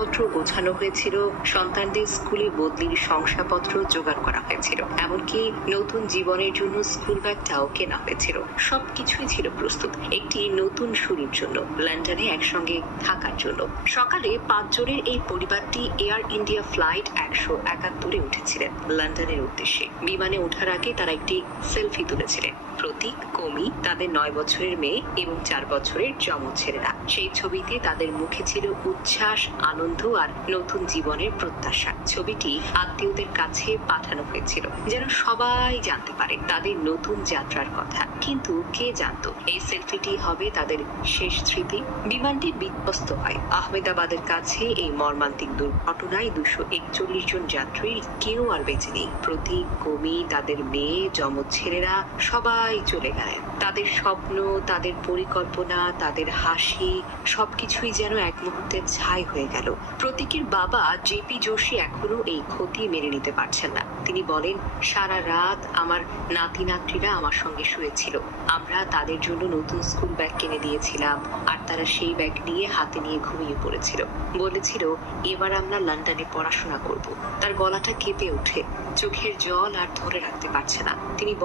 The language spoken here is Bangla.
ব্যাগপত্র গোছানো হয়েছিল, সন্তানদের স্কুলে বদলির শংসাপত্র জোগাড় করা হয়েছিল, এমনকি নতুন জীবনের জন্য স্কুল ব্যাগটাও কেনা হয়েছিল। সবকিছুই ছিল প্রস্তুত একটি নতুন শুরুর জন্য, লন্ডনে একসঙ্গে থাকার জন্য। সকালে 5 জনের এই পরিবারটি এয়ার ইন্ডিয়া ফ্লাইট 171-এ উঠেছিলেন লন্ডনের উদ্দেশ্যে। বিমানে ওঠার আগে তারা একটি সেলফি তুলেছিলেন। প্রতীক, কমি, তাদের 9 বছরের মেয়ে এবং 4 বছরের যমজ ছেলেরা। সেই ছবিতে তাদের মুখে ছিল উচ্ছ্বাস, আনন্দ আর নতুন জীবনের প্রত্যাশা। ছবিটি আত্মীয়দের কাছে পাঠানো হয়েছিল যেন সবাই জানতে পারে তাদের নতুন যাত্রার কথা। কিন্তু কে জানতো এই সেলফিটি হবে তাদের শেষ স্মৃতি? বিমানটি বিধ্বস্ত হয়। আহমেদাবাদের কাছে এই মর্মান্তিক দুর্ঘটনায় 241 জন যাত্রীর কেউ আর বেঁচে নেই। প্রতীক, কমি, তাদের মেয়ে, যমজ ছেলেরা সবাই চলে গেলেন। তাদের স্বপ্ন, তাদের পরিকল্পনা, তাদের হাসি সবকিছুই যেন এক মুহূর্তে ছাই হয়ে গেল। প্রতীকের বাবা জেপি যোশী এখনো এই ক্ষতি মেনে নিতে পারছেন না। তিনি বলেন, সারা রাত আমার নাতি নাতনিরা আমার সঙ্গে শুয়েছিল। আমরা তাদের জন্য নতুন স্কুল ব্যাগ কিনে দিয়েছিলাম আর তারা সেই ব্যাগ নিয়ে হাতে নিয়ে ঘুমিয়ে পড়েছিল। বলেছিল এবার আমরা লন্ডনে পড়াশোনা করব। তার গলাটা কেঁপে ওঠে, চোখের জল আর ধরে রাখতে পারছে না। তিনি